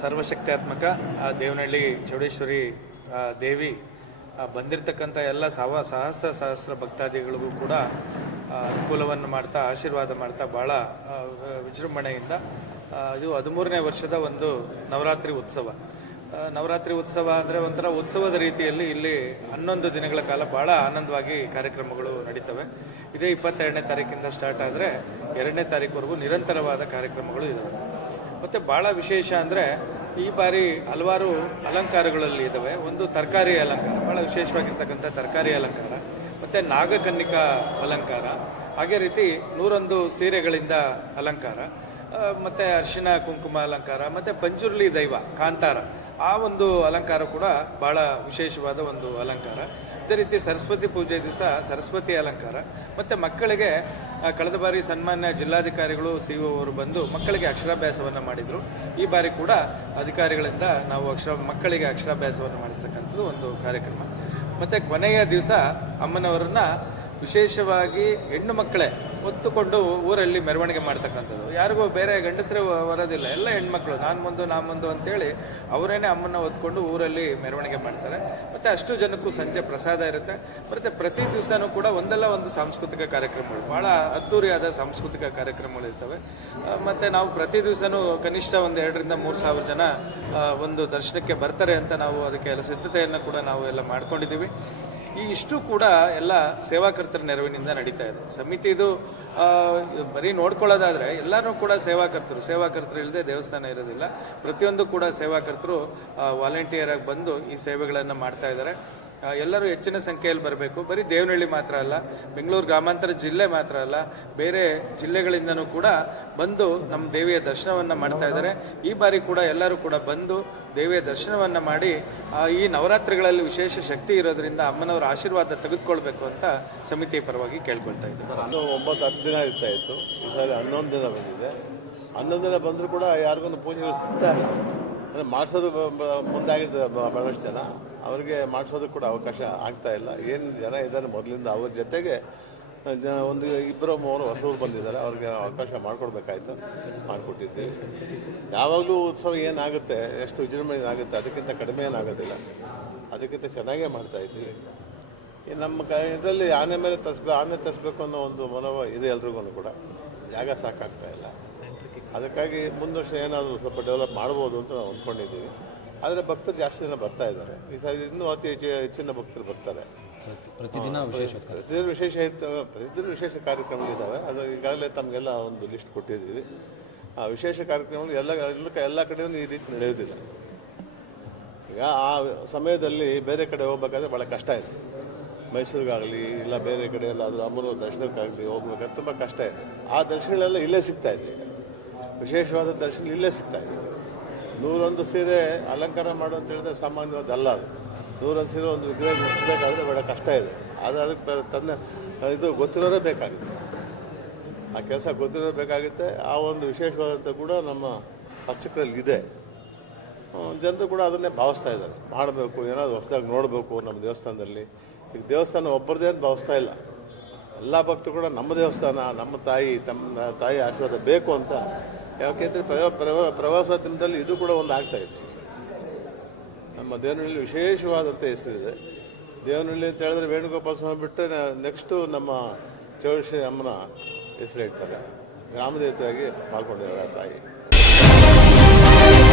ಸರ್ವಶಕ್ತ್ಯಾತ್ಮಕ ದೇವನಹಳ್ಳಿ ಚೌಡೇಶ್ವರಿ ದೇವಿ ಬಂದಿರತಕ್ಕಂಥ ಎಲ್ಲ ಸಾವ, ಸಹಸ್ರ ಸಹಸ್ರ ಭಕ್ತಾದಿಗಳಿಗೂ ಕೂಡ ಅನುಕೂಲವನ್ನು ಮಾಡ್ತಾ, ಆಶೀರ್ವಾದ ಮಾಡ್ತಾ ಭಾಳ ವಿಜೃಂಭಣೆಯಿಂದ ಇದು ಹದಿಮೂರನೇ ವರ್ಷದ ಒಂದು ನವರಾತ್ರಿ ಉತ್ಸವ. ನವರಾತ್ರಿ ಉತ್ಸವ ಅಂದರೆ ಒಂಥರ ಉತ್ಸವದ ರೀತಿಯಲ್ಲಿ ಇಲ್ಲಿ ಹನ್ನೊಂದು ದಿನಗಳ ಕಾಲ ಭಾಳ ಆನಂದವಾಗಿ ಕಾರ್ಯಕ್ರಮಗಳು ನಡೀತವೆ. ಇದೇ ಇಪ್ಪತ್ತೆರಡನೇ ತಾರೀಕಿಂದ ಸ್ಟಾರ್ಟ್ ಆದರೆ ಎರಡನೇ ತಾರೀಕುವರೆಗೂ ನಿರಂತರವಾದ ಕಾರ್ಯಕ್ರಮಗಳು ಇದ್ದಾವೆ ಮತ್ತು ಭಾಳ ವಿಶೇಷ ಅಂದರೆ ಈ ಬಾರಿ ಹಲವಾರು ಅಲಂಕಾರಗಳಲ್ಲಿ ಇದ್ದಾವೆ ಒಂದು ತರಕಾರಿ ಅಲಂಕಾರ ಭಾಳ ವಿಶೇಷವಾಗಿರ್ತಕ್ಕಂಥ ತರಕಾರಿ ಅಲಂಕಾರ, ಮತ್ತು ನಾಗಕನ್ನಿಕಾ ಅಲಂಕಾರ, ಹಾಗೆ ರೀತಿ ನೂರೊಂದು ಸೀರೆಗಳಿಂದ ಅಲಂಕಾರ ಮತ್ತು ಮತ್ತೆ ಅರಿಶಿನ ಕುಂಕುಮ ಅಲಂಕಾರ, ಮತ್ತೆ ಪಂಜುರ್ಲಿ ದೈವ, ಕಾಂತಾರ. ಆ ಒಂದು ಅಲಂಕಾರ ಕೂಡ ಬಹಳ ವಿಶೇಷವಾದ ಒಂದು ಅಲಂಕಾರ. ಅದೇ ರೀತಿ ಸರಸ್ವತಿ ಪೂಜೆ ದಿವಸ ಸರಸ್ವತಿ ಅಲಂಕಾರ. ಮತ್ತೆ ಮಕ್ಕಳಿಗೆ ಕಳೆದ ಬಾರಿ ಸನ್ಮಾನ್ಯ ಜಿಲ್ಲಾಧಿಕಾರಿಗಳು, ಸಿ ಅವರು ಬಂದು ಮಕ್ಕಳಿಗೆ ಅಕ್ಷರಾಭ್ಯಾಸವನ್ನು ಮಾಡಿದ್ರು. ಈ ಬಾರಿ ಕೂಡ ಅಧಿಕಾರಿಗಳಿಂದ ನಾವು ಅಕ್ಷರ, ಮಕ್ಕಳಿಗೆ ಅಕ್ಷರಾಭ್ಯಾಸವನ್ನು ಮಾಡಿಸ್ತಕ್ಕಂಥದ್ದು ಒಂದು ಕಾರ್ಯಕ್ರಮ. ಮತ್ತೆ ಕೊನೆಯ ದಿವಸ ಅಮ್ಮನವರನ್ನ ವಿಶೇಷವಾಗಿ ಹೆಣ್ಣು ಮಕ್ಕಳೇ ಹೊತ್ತುಕೊಂಡು ಊರಲ್ಲಿ ಮೆರವಣಿಗೆ ಮಾಡ್ತಕ್ಕಂಥದ್ದು. ಯಾರಿಗೂ ಬೇರೆ ಗಂಡಸರೇ ಬರೋದಿಲ್ಲ. ಎಲ್ಲ ಹೆಣ್ಮಕ್ಳು. ನಾನು ಮುಂದು ನಾನು ಮುಂದು ಅಂತೇಳಿ ಅವರೇನೆ ಅಮ್ಮನ್ನ ಹೊತ್ಕೊಂಡು ಊರಲ್ಲಿ ಮೆರವಣಿಗೆ ಮಾಡ್ತಾರೆ. ಮತ್ತೆ ಅಷ್ಟು ಜನಕ್ಕೂ ಸಂಜೆ ಪ್ರಸಾದ ಇರುತ್ತೆ. ಮತ್ತೆ ಪ್ರತಿ ದಿವಸನೂ ಕೂಡ ಒಂದಲ್ಲ ಒಂದು ಸಾಂಸ್ಕೃತಿಕ ಕಾರ್ಯಕ್ರಮಗಳು. ಬಹಳ ಅದ್ದೂರಿಯಾದ ಸಾಂಸ್ಕೃತಿಕ ಕಾರ್ಯಕ್ರಮಗಳು ಇರ್ತವೆ. ಮತ್ತೆ ನಾವು ಪ್ರತಿ ದಿವಸನೂ ಕನಿಷ್ಠ ಒಂದು ಎರಡರಿಂದ ಮೂರು ಸಾವಿರ ಜನ ಒಂದು ದರ್ಶನಕ್ಕೆ ಬರ್ತಾರೆ ಅಂತ ನಾವು ಅದಕ್ಕೆ ಎಲ್ಲ ಸಿದ್ಧತೆಯನ್ನು ಕೂಡ ನಾವು ಎಲ್ಲ ಮಾಡ್ಕೊಂಡಿದ್ದೀವಿ. ಈ ಇಷ್ಟು ಕೂಡ ಎಲ್ಲ ಸೇವಾಕರ್ತರ ನೆರವಿನಿಂದ ನಡೀತಾ ಇದೆ. ಸಮಿತಿ ಇದು ಬರೀ ನೋಡ್ಕೊಳ್ಳೋದಾದ್ರೆ ಎಲ್ಲರೂ ಕೂಡ ಸೇವಾಕರ್ತರು. ಸೇವಾಕರ್ತರು ಇಲ್ಲದೆ ದೇವಸ್ಥಾನ ಇರೋದಿಲ್ಲ. ಪ್ರತಿಯೊಂದು ಕೂಡ ಸೇವಾಕರ್ತರು ವಾಲಂಟಿಯರ್ ಆಗಿ ಬಂದು ಈ ಸೇವೆಗಳನ್ನು ಮಾಡ್ತಾ ಇದ್ದಾರೆ. ಎಲ್ಲರೂ ಹೆಚ್ಚಿನ ಸಂಖ್ಯೆಯಲ್ಲಿ ಬರಬೇಕು. ಬರೀ ದೇವನಹಳ್ಳಿ ಮಾತ್ರ ಅಲ್ಲ ಬೆಂಗಳೂರು ಗ್ರಾಮಾಂತರ ಜಿಲ್ಲೆ ಮಾತ್ರ ಅಲ್ಲ ಬೇರೆ ಜಿಲ್ಲೆಗಳಿಂದನೂ ಕೂಡ ಬಂದು ನಮ್ಮ ದೇವಿಯ ದರ್ಶನವನ್ನು ಮಾಡ್ತಾ ಇದ್ದಾರೆ. ಈ ಬಾರಿ ಕೂಡ ಎಲ್ಲರೂ ಕೂಡ ಬಂದು ದೇವಿಯ ದರ್ಶನವನ್ನು ಮಾಡಿ ಈ ನವರಾತ್ರಿಗಳಲ್ಲಿ ವಿಶೇಷ ಶಕ್ತಿ ಇರೋದ್ರಿಂದ ಅಮ್ಮನವರ ಆಶೀರ್ವಾದ ತೆಗೆದುಕೊಳ್ಬೇಕು ಅಂತ ಸಮಿತಿಯ ಪರವಾಗಿ ಕೇಳ್ಕೊಳ್ತಾ ಇದ್ದಾರೆ ಒಂಬತ್ತು ಹತ್ತು ದಿನ ಇರ್ತಾ ಇತ್ತು. ಈ ಸಾರಿ ಹನ್ನೊಂದು ದಿನ ಬಂದಿದೆ. ಹನ್ನೊಂದು ದಿನ ಬಂದರೂ ಕೂಡ ಯಾರಿಗೊಂದು ಪೂಜೆಗಳು ಸಿಗ್ತಾ ಇಲ್ಲ. ಅಂದರೆ ಮಾಡಿಸೋದು ಮುಂದಾಗಿದ್ದ ಬಹಳಷ್ಟು ಜನ. ಅವರಿಗೆ ಮಾಡಿಸೋದಕ್ಕೆ ಕೂಡ ಅವಕಾಶ ಆಗ್ತಾ ಇಲ್ಲ. ಏನು ಜನ ಇದ್ದಾರೆ ಮೊದಲಿಂದ ಅವ್ರ ಜೊತೆಗೆ ಒಂದು ಇಬ್ಬರು ಮೂವರು ಹೊಸರು ಬಂದಿದ್ದಾರೆ. ಅವ್ರಿಗೆ ಅವಕಾಶ ಮಾಡಿಕೊಡ್ಬೇಕಾಯ್ತು, ಮಾಡಿಕೊಟ್ಟಿದ್ದೀವಿ. ಯಾವಾಗಲೂ ಉತ್ಸವ ಏನಾಗುತ್ತೆ, ಎಷ್ಟು ವಿಜೃಂಭಣೆ ಆಗುತ್ತೆ, ಅದಕ್ಕಿಂತ ಕಡಿಮೆ ಏನಾಗೋದಿಲ್ಲ. ಅದಕ್ಕಿಂತ ಚೆನ್ನಾಗೇ ಮಾಡ್ತಾ ಇದ್ದೀವಿ. ನಮ್ಮ ಕ, ಇದರಲ್ಲಿ ಆನೆ ಮೇಲೆ ತರಿಸ್ಬೇಕು ಆನೆ ತರಿಸ್ಬೇಕು ಅನ್ನೋ ಒಂದು ಮನೋಭಾವ ಇದೆ ಎಲ್ರಿಗೂ ಕೂಡ. ಜಾಗ ಸಾಕಾಗ್ತಾ ಇಲ್ಲ. ಅದಕ್ಕಾಗಿ ಮುಂದೆ ವರ್ಷ ಏನಾದರೂ ಸ್ವಲ್ಪ ಡೆವಲಪ್ ಮಾಡ್ಬೋದು ಅಂತ ನಾವು ಅಂದ್ಕೊಂಡಿದ್ದೀವಿ ಆದರೆ ಭಕ್ತರು ಜಾಸ್ತಿ ಜನ ಬರ್ತಾ ಇದ್ದಾರೆ. ಈ ಸಾರಿ ಇನ್ನೂ ಅತಿ ಹೆಚ್ಚು ಹೆಚ್ಚಿನ ಭಕ್ತರು ಬರ್ತಾರೆ. ಪ್ರತಿದಿನ ವಿಶೇಷ ಪ್ರತಿದಿನ ವಿಶೇಷ ಇರ್ತವೆ ಪ್ರತಿದಿನ ವಿಶೇಷ ಕಾರ್ಯಕ್ರಮಗಳಿದ್ದಾವೆ ಅದು ಈಗಾಗಲೇ ತಮಗೆಲ್ಲ ಒಂದು ಲಿಸ್ಟ್ ಕೊಟ್ಟಿದ್ದೀವಿ. ಆ ವಿಶೇಷ ಕಾರ್ಯಕ್ರಮಗಳು ಎಲ್ಲ ಎಲ್ಲ ಎಲ್ಲ ಕಡೆಯೂ ಈ ರೀತಿ ನಡೆಯೋದಿಲ್ಲ ಈಗ ಆ ಸಮಯದಲ್ಲಿ ಬೇರೆ ಕಡೆ ಹೋಗ್ಬೇಕಾದ್ರೆ ಭಾಳ ಕಷ್ಟ ಇದೆ. ಮೈಸೂರಿಗಾಗಲಿ ಇಲ್ಲ ಬೇರೆ ಕಡೆ ಎಲ್ಲಾದರೂ ಅಮ್ಮನವ್ರ ದರ್ಶನಕ್ಕಾಗಲಿ ಹೋಗ್ಬೇಕಾದ್ರೆ ತುಂಬ ಕಷ್ಟ ಇದೆ. ಆ ದರ್ಶನಗಳೆಲ್ಲ ಇಲ್ಲೇ ಸಿಗ್ತಾ ಇದೆ ಈಗ. ವಿಶೇಷವಾದ ದರ್ಶನ ಇಲ್ಲೇ ಸಿಗ್ತಾ ಇದೆ. ನೂರೊಂದು ಸೀರೆ ಅಲಂಕಾರ ಮಾಡು ಅಂತ ಹೇಳಿದ್ರೆ ಸಾಮಾನ್ಯವಾದಲ್ಲ ಅದು. ನೂರೊಂದು ಸೀರೆ ಒಂದು ವಿಗ್ರಹ ಮುಗಿಸ್ಬೇಕಾದ್ರೆ ಬಹಳ ಕಷ್ಟ ಇದೆ. ಆದರೆ ಅದಕ್ಕೆ ತನ್ನ, ಇದು ಗೊತ್ತಿರೋರೇ ಬೇಕಾಗುತ್ತೆ. ಆ ಕೆಲಸ ಗೊತ್ತಿರೋ ಬೇಕಾಗುತ್ತೆ. ಆ ಒಂದು ವಿಶೇಷವಾದಂಥ ಕೂಡ ನಮ್ಮ ಅರ್ಚಕರಲ್ಲಿ ಇದೆ ಜನರು ಕೂಡ ಅದನ್ನೇ ಭಾವಿಸ್ತಾ ಇದ್ದಾರೆ. ಮಾಡಬೇಕು, ಏನಾದರೂ ಹೊಸದಾಗಿ ನೋಡಬೇಕು ನಮ್ಮ ದೇವಸ್ಥಾನದಲ್ಲಿ. ಈಗ ದೇವಸ್ಥಾನ ಒಬ್ಬರದೇ ಅಂತ ಭಾವಿಸ್ತಾ ಇಲ್ಲ. ಎಲ್ಲ ಭಕ್ತರು ಕೂಡ ನಮ್ಮ ದೇವಸ್ಥಾನ, ನಮ್ಮ ತಾಯಿ, ತಮ್ಮ ತಾಯಿ ಆಶೀರ್ವಾದ ಬೇಕು ಅಂತ ಯಾಕೆಂದರೆ ಪ್ರವಾ, ಪ್ರವಾ- ಪ್ರವಾಸೋದ್ಯಮದಲ್ಲಿ ಇದು ಕೂಡ ಒಂದು ಆಗ್ತಾ ಇದೆ. ನಮ್ಮ ದೇವನಹಳ್ಳಿ ವಿಶೇಷವಾದಂಥ ಹೆಸರಿದೆ ದೇವನಹಳ್ಳಿ ಅಂತ ಹೇಳಿದ್ರೆ ವೇಣುಗೋಪಾಲ ಸ್ವಾಮಿ ಬಿಟ್ಟರೆ ನೆಕ್ಸ್ಟು ನಮ್ಮ ಚೌಡೇಶ್ವರಿ ಅಮ್ಮನ ಹೆಸರು ಹೇಳ್ತಾರೆ. ಗ್ರಾಮದೇವತೆಯಾಗಿ ಪಾಲ್ಗೊಂಡಿದ್ದಾರೆ ತಾಯಿ.